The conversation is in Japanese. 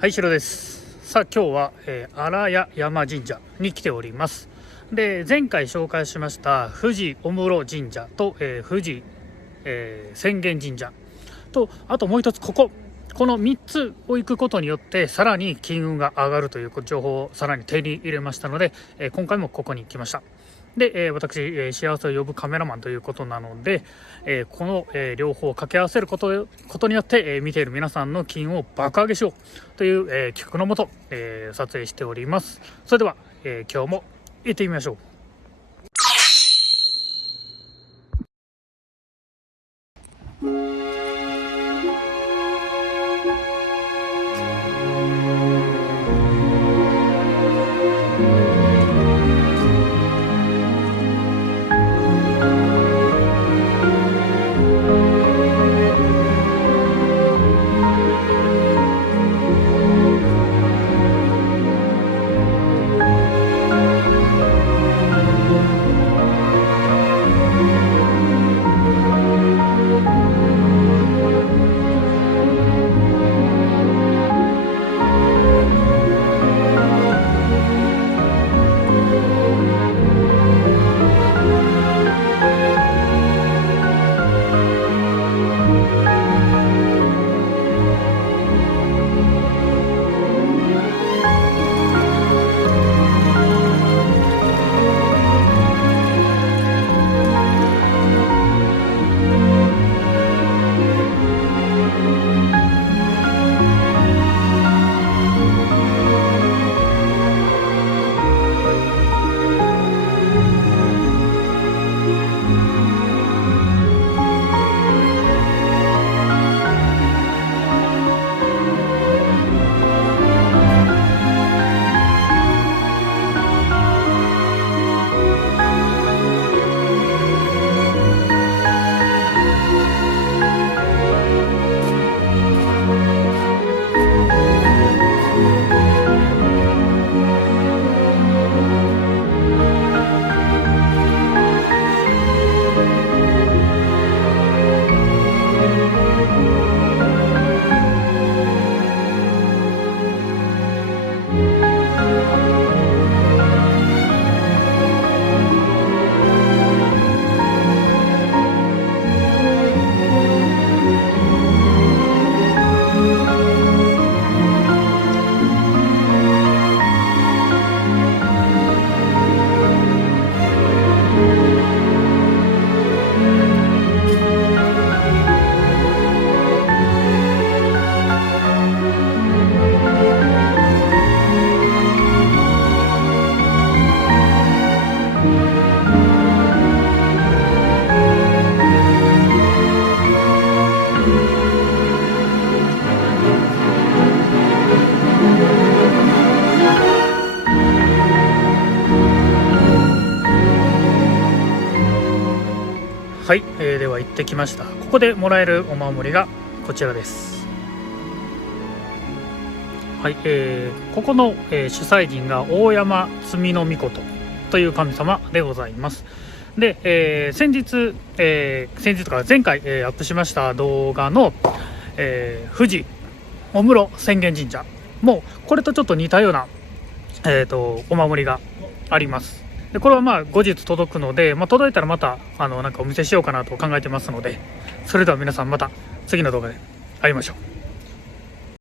はい、シロです。さあ今日は、新屋山神社に来ております。で、前回紹介しました富士御室神社と、富士、浅間神社と、あともう一つこの3つを行くことによってさらに金運が上がるという情報をさらに手に入れましたので、今回もここに来ました。で、私、幸せを呼ぶカメラマンということなので、この、両方を掛け合わせることによって、見ている皆さんの金運を爆上げしようという、企画のもと、撮影しております。それでは、今日も行ってみましょう。はい、では行ってきました。ここでもらえるお守りがこちらです。はい、ここの、主催人が大山積の命という神様でございます。で、先日とか前回、アップしました動画の、富士御室浅間神社もこれとちょっと似たような、お守りがあります。でこれは後日届くので、届いたらまたなんかお見せしようかなと考えてますので、それでは皆さんまた次の動画で会いましょう。